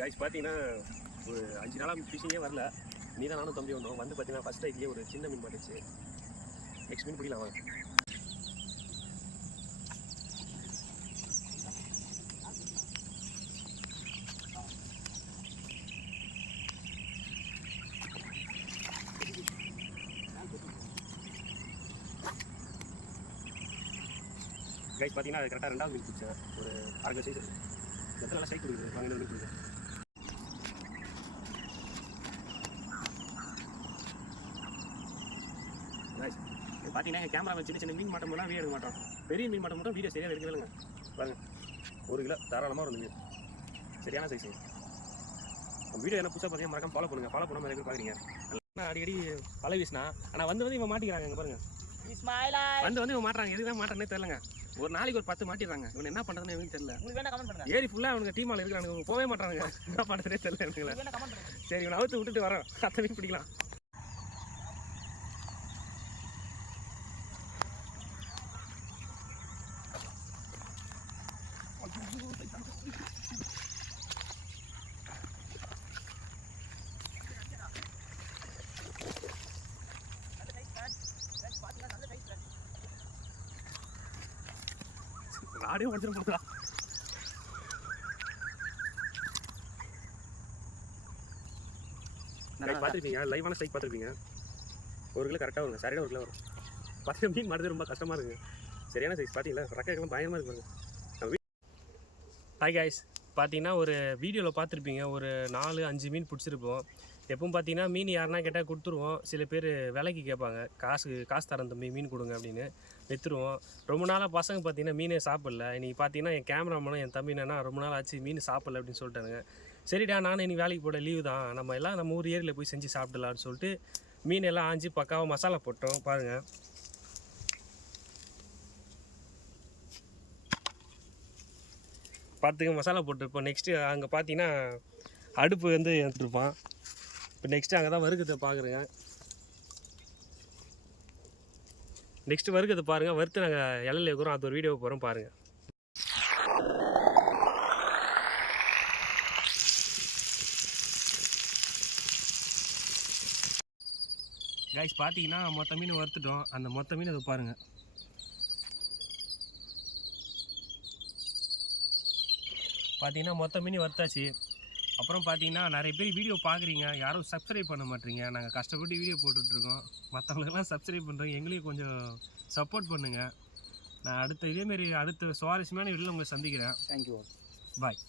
Guys பார்த்தீங்கன்னா ஒரு 5 நாளாக ஃபிஷிங்கே வரல. நீ தான் நானும் தம்பி வந்தோம். வந்து பார்த்தீங்கன்னா ஃபஸ்ட் ரைட்லேயே ஒரு சின்ன மீன் மாட்டுச்சு. நெக்ஸ்ட் மீன் பிடிக்கலாம் வாங்க. கைஸ் பார்த்தீங்கன்னா அது கரெக்டாக 2வது மீன் பிடிச்சேன். ஒரு 1/2 சைஸ் எத்தனை நல்லா சைட் கொடுக்குது. வாங்க மீன் கொடுக்குது. பார்த்தீங்கன்னா எங்கள் கேமரா சின்ன சின்ன மீன் மாட்டம் போலாம் வீடியோ எடுக்க மாட்டோம். பெரிய மீன் மாட்டம் மட்டும் வீடியோ சரியாக எடுக்கவே இல்லைங்க. பாருங்கள் 1 கிலோ தாராளமாக ஒரு மீன் சரியான சைஸ். வீடியோ என்ன புதுசாக பார்த்தீங்கன்னா மறக்காம ஃபாலோ பண்ணுங்கள். ஃபாலோ பண்ணாமல் எதுக்கு பார்க்குறீங்க. அடிக்கடி பல வீசினா ஆனால் வந்து இவன் மாட்டிக்கிறாங்க. இங்கே பாருங்கள் வந்து இவன் மாட்டுறாங்க. எதுக்கு தான் மாட்டானே தெரியலங்க. ஒரு நாளைக்கு ஒரு 10 மாட்டிடுறாங்க. இவன் என்ன பண்ணுறதுன்னு எனக்கு தெரியல. ஏரி ஃபுல்லாக அவனுக்கு டீமால் இருக்கிறாங்க. போகவே மாட்டாங்க. என்ன பண்ணுறதே தெரியல எனக்கு. சரி இவனை அவுத்து விட்டுட்டு வரோம். அத்தனை மீன் பிடிக்கலாம். ஆடே உடச்சிட போகிறா. பார்த்துருப்பீங்க லைவான ஸ்ட்ரைக் பார்த்துருப்பீங்க. 1 கிலோ கரெக்டாக வருங்க. சரியாக 1 கிலோ வரும். 10 மீன் மாடுறது ரொம்ப கஷ்டமாக இருக்குங்க. சரியான சைஸ் பார்த்தீங்களா. ரெக்கைலாம் பயமாக இருக்குங்க. ஹாய் காய்ஸ், பார்த்தீங்கன்னா ஒரு வீடியோவில் பார்த்துருப்பீங்க. ஒரு 4-5 மீன் பிடிச்சிருப்போம். எப்பவும் பார்த்தீங்கன்னா மீன் யாருன்னா கேட்டால் கொடுத்துருவோம். சில பேர் விலைக்கு கேட்பாங்க. காசு தரேன் தம்பி மீன் கொடுங்க அப்படின்னு விற்றுருவோம். ரொம்ப நாளாக பசங்க பார்த்தீங்கன்னா மீனே சாப்பிடல. இன்றைக்கி பார்த்தீங்கன்னா என் கேமராமேனும் என் தம்பி என்னன்னா ரொம்ப நாள் ஆச்சு மீன் சாப்பிடல அப்படின்னு சொல்லிட்டானுங்க. சரிடா நானும் இன்றைக்கி வேலைக்கு போட லீவு தான், நம்ம ஊர் ஏரியில் போய் செஞ்சு சாப்பிடலான்னு சொல்லிட்டு மீன் எல்லாம் ஆஞ்சி பக்காவாக மசாலா போட்டோம். பாருங்கள் பார்த்துக்க மசாலா போட்டுருப்போம். நெக்ஸ்ட்டு அங்கே பார்த்தீங்கன்னா அடுப்பு வந்து எடுத்துருப்பான். இப்போ நெக்ஸ்ட்டு அங்கே தான் வறுக்கிறத பார்க்குறேங்க. நெக்ஸ்ட்டு வறுக்கிறத பாருங்கள். வறுத்து நாங்கள் இலையில இருக்கிறோம். அது ஒரு வீடியோ போகிறோம் பாருங்கள். கைஸ் பார்த்தீங்கன்னா மொத்த மீன் வறுத்துட்டோம். அந்த மொத்த மீன் அதை பாருங்கள். பார்த்தீங்கன்னா மொத்த மீன் வறுத்தாச்சு. அப்புறம் பார்த்தீங்கன்னா நிறைய பேர் வீடியோ பார்க்குறீங்க, யாரும் சப்ஸ்கிரைப் பண்ண மாட்டீங்க. நாங்கள் கஷ்டப்பட்டு வீடியோ போட்டுட்ருக்கோம். மற்றவங்களுக்கெல்லாம் சப்ஸ்கிரைப் பண்ணுறோம். எங்களையும் கொஞ்சம் சப்போர்ட் பண்ணுங்கள். நான் இதேமாரி அடுத்த சுவாரஸ்யமான வீடியோவில் உங்களை சந்திக்கிறேன். தேங்க்யூ. பாய்.